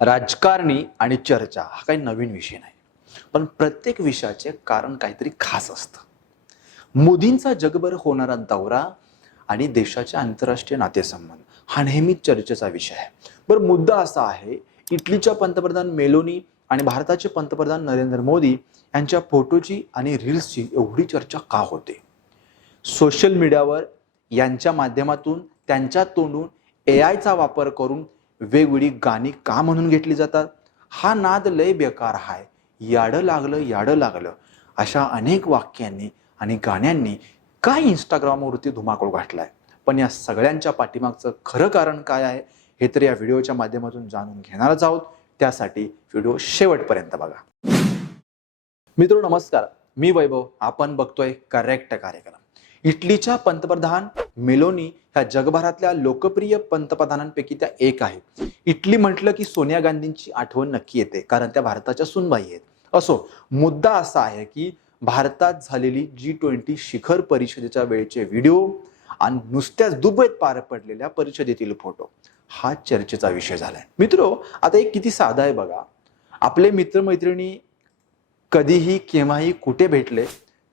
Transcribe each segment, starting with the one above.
राजकारणी आणि चर्चा हा काही नवीन विषय नाही. पण प्रत्येक विषयाचे कारण काहीतरी खास असतं. मोदींचा जगभर होणारा दौरा आणि देशाचे आंतरराष्ट्रीय नातेसंबंध हा नेहमीच चर्चेचा विषय आहे. बरं मुद्दा असा आहे इटलीच्या पंतप्रधान मेलोनी आणि भारताचे पंतप्रधान नरेंद्र मोदी यांच्या फोटोची आणि रील्सची एवढी चर्चा का होते? सोशल मीडियावर यांच्या माध्यमातून त्यांच्या तोंडून ए आयचा वापर करून वेगवेगळी गाणी का म्हणून घेतली जातात? हा नाद लय बेकार हाय. याडं लागलं याडं लागलं. अशा अनेक वाक्यांनी आणि गाण्यांनी काय इंस्टाग्रामवरती धुमाकूळ घातलाय? पण या सगळ्यांच्या पाठीमागचं खरं कारण काय आहे हे तर या व्हिडिओच्या माध्यमातून जाणून घेणारच आहोत. त्यासाठी व्हिडिओ शेवटपर्यंत बघा. मित्र नमस्कार. मी वैभव. आपण बघतोय करेक्ट कार्यक्रम. इटलीच्या पंतप्रधान मेलोनी ह्या जगभरातल्या लोकप्रिय पंतप्रधानांपैकी त्या एक आहे. इटली म्हटलं की सोनिया गांधींची आठवण नक्की येते कारण त्या भारताच्या सुनबाई आहेत. असो मुद्दा असा आहे की भारतात झालेली जी ट्वेंटी शिखर परिषदेच्या वेळचे व्हिडिओ आणि नुसत्याच दुबईत पार पडलेल्या परिषदेतील फोटो हा चर्चेचा विषय झालाय. मित्र आता एक किती साधा आहे बघा. आपले मित्रमैत्रिणी कधीही केव्हाही कुठे भेटले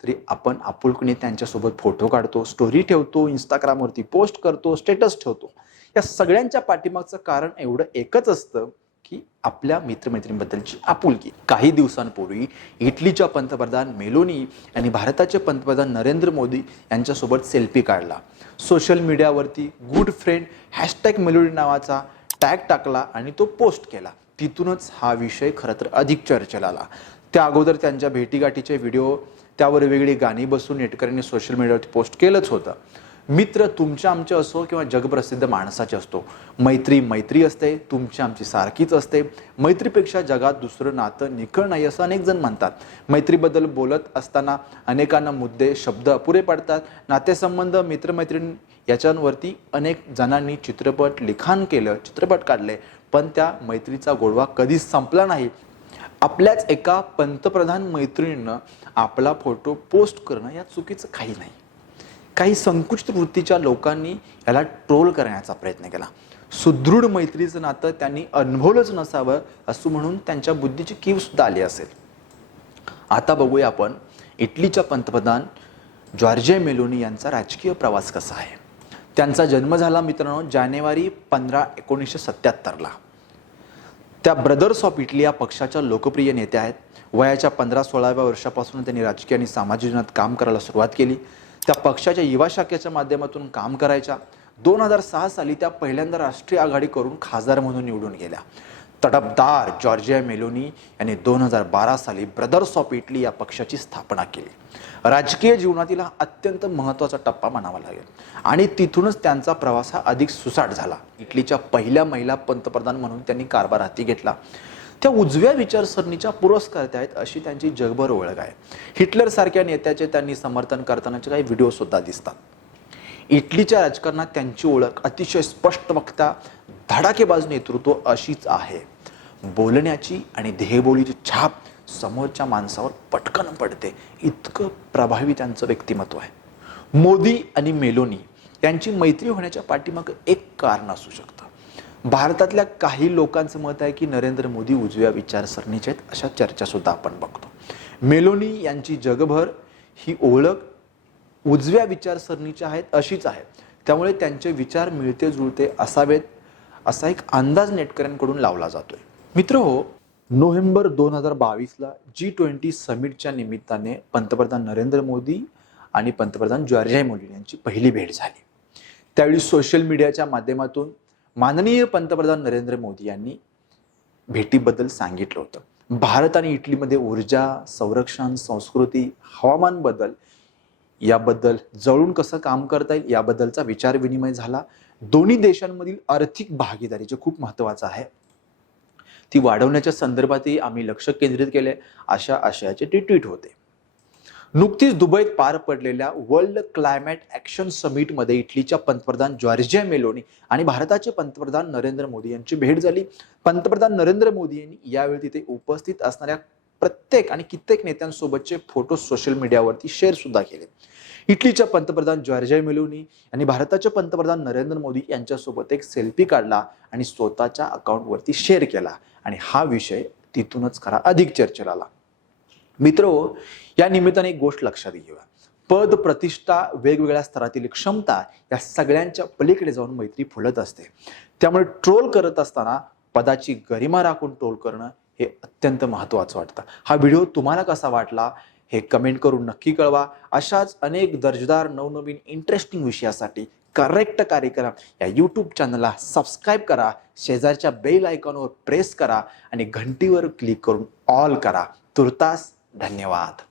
तरी आपण आपुलकीने त्यांच्यासोबत फोटो काढतो स्टोरी ठेवतो इंस्टाग्रामवरती पोस्ट करतो स्टेटस ठेवतो. या सगळ्यांच्या पाठीमागचं कारण एवढं एकच असतं की आपल्या मित्रमैत्रींबद्दलची आपुलकी. काही दिवसांपूर्वी इटलीच्या पंतप्रधान मेलोनी आणि भारताचे पंतप्रधान नरेंद्र मोदी यांच्यासोबत सेल्फी काढला. सोशल मीडियावरती गुड फ्रेंड हॅशटॅग मेलोडी नावाचा टॅग टाकला आणि तो पोस्ट केला. तिथूनच हा विषय खरं तर अधिक चर्चेला आला. त्या अगोदर त्यांच्या भेटीगाठीचे व्हिडिओ त्यावर वेगळी गाणी बसून नेटकऱ्यांनी सोशल मीडियावरती पोस्ट केलंच होतं. मित्र तुमच्या आमचे असो किंवा जगप्रसिद्ध माणसाचे असतो मैत्री मैत्री असते तुमची आमची सारखीच असते. मैत्रीपेक्षा जगात दुसरं नातं निखळ नाही असं अनेक जण म्हणतात. मैत्रीबद्दल बोलत असताना अनेकांना मुद्दे शब्द अपुरे पडतात. नातेसंबंध मित्रमैत्रीण याच्यांवरती अनेक जणांनी चित्रपट लिखाण केलं चित्रपट काढले. पण त्या मैत्रीचा गोडवा कधीच संपला नाही. आपल्याच एका पंतप्रधान मैत्रिणीनं आपला फोटो पोस्ट करणं या चुकीचं काही नाही. काही संकुचित वृत्तीच्या लोकांनी याला ट्रोल करण्याचा प्रयत्न केला. सुदृढ मैत्रीचं नातं त्यांनी अनुभवलंच नसावं असं म्हणून त्यांच्या बुद्धीची कीव सुद्धा आली असेल. आता बघूया आपण इटलीच्या पंतप्रधान जॉर्जिया मेलोनी यांचा राजकीय प्रवास कसा आहे. त्यांचा जन्म झाला मित्रांनो जानेवारी पंधरा एकोणीसशे सत्याहत्तरला. त्या ब्रदर्स ऑफ इटली या पक्षाच्या लोकप्रिय नेत्या आहेत. वयाच्या पंधरा सोळाव्या वर्षापासून त्यांनी राजकीय आणि सामाजिक जीवनात काम करायला सुरुवात केली. त्या पक्षाच्या युवा शाखेच्या माध्यमातून काम करायच्या. दोन हजार सहा साली त्या पहिल्यांदा राष्ट्रीय आघाडी करून खासदार म्हणून निवडून गेल्या. तडपदार जॉर्जिया मेलोनी यांनी दोन हजार बारा साली ब्रदर्स ऑफ इटली या पक्षाची स्थापना केली. राजकीय जीवनातील हा अत्यंत महत्त्वाचा टप्पा म्हणावा लागेल. आणि तिथूनच त्यांचा प्रवास हा अधिक सुसाट झाला. इटलीच्या पहिल्या महिला पंतप्रधान म्हणून त्यांनी कारभार हाती घेतला. त्या उजव्या विचारसरणीच्या पुरस्कर्त्या आहेत अशी त्यांची जगभर ओळख आहे. हिटलर सारख्या नेत्याचे त्यांनी समर्थन करतानाचे काही व्हिडिओ सुद्धा दिसतात. इटलीच्या राजकारणात त्यांची ओळख अतिशय स्पष्ट वक्ता धडाकेबाज नेतृत्व अशीच आहे. बोलण्याची आणि देहबोलीची छाप समोरच्या माणसावर पटकन पडते. इतकं प्रभावी त्यांचं व्यक्तिमत्व आहे. मोदी आणि मेलोनी यांची मैत्री होण्याच्या पाठीमागं एक कारण असू शकतं. भारतातल्या काही लोकांचं मत आहे की नरेंद्र मोदी उजव्या विचारसरणीचे आहेत अशा चर्चासुद्धा आपण बघतो. मेलोनी यांची जगभर ही ओळख उजव्या विचारसरणीच्या आहेत अशीच आहे त्यामुळे त्यांचे विचार मिळते जुळते असावेत असा एक अंदाज नेटकऱ्यांकडून लावला जातोय. मित्र हो नोव्हेंबर दोन हजार बावीसला जी ट्वेंटी समिटच्या निमित्ताने पंतप्रधान नरेंद्र मोदी आणि पंतप्रधान जॉर्जिया मोदी यांची पहिली भेट झाली. त्यावेळी सोशल मीडियाच्या माध्यमातून माननीय पंतप्रधान नरेंद्र मोदी यांनी भेटीबद्दल सांगितलं होतं. भारत आणि इटलीमध्ये ऊर्जा संरक्षण संस्कृती हवामान बदल याबद्दल जळून कसं काम करता येईल याबद्दलचा विचार विनिमय झाला. दोन्ही देशांमधील आर्थिक भागीदारी जे खूप महत्त्वाचं आहे ती वाढवण्याच्या संदर्भातही आम्ही लक्ष केंद्रित केले. अशा आशयाचे ते ट्विट होते. नुकतीच दुबईत पार पडलेल्या वर्ल्ड क्लायमेट ॲक्शन समिटमध्ये इटलीच्या पंतप्रधान जॉर्जिया मेलोनी आणि भारताचे पंतप्रधान नरेंद्र मोदी यांची भेट झाली. पंतप्रधान नरेंद्र मोदी यांनी यावेळी तिथे उपस्थित असणाऱ्या प्रत्येक आणि कित्येक नेत्यांसोबतचे फोटो सोशल मीडियावरती शेअर सुद्धा केले. इटलीच्या पंतप्रधान जॉर्जिया मेलोनी यांनी भारताचे पंतप्रधान नरेंद्र मोदी यांच्यासोबत एक सेल्फी काढला आणि स्वतःच्या अकाउंटवरती शेअर केला. आणि हा विषय तिथूनच खरा अधिक चर्चेला आला. मित्र या निमित्ताने एक गोष्ट लक्षात घेऊया. पद प्रतिष्ठा वेगवेगळ्या स्तरातील क्षमता या सगळ्यांच्या पलीकडे जाऊन मैत्री फुलत असते. त्यामुळे ट्रोल करत असताना पदाची गरिमा राखून ट्रोल करणं हे अत्यंत महत्त्वाचं वाटतं. हा व्हिडिओ तुम्हाला कसा वाटला हे कमेंट करून नक्की कळवा. अशाच अनेक दर्जेदार नवनवीन इंटरेस्टिंग विषयासाठी करेक्ट कार्यक्रम या यूट्यूब चॅनलला सबस्क्राईब करा. शेजारच्या बेल आयकॉनवर प्रेस करा आणि घंटीवर क्लिक करून ऑल करा. तुर्तास धन्यवाद.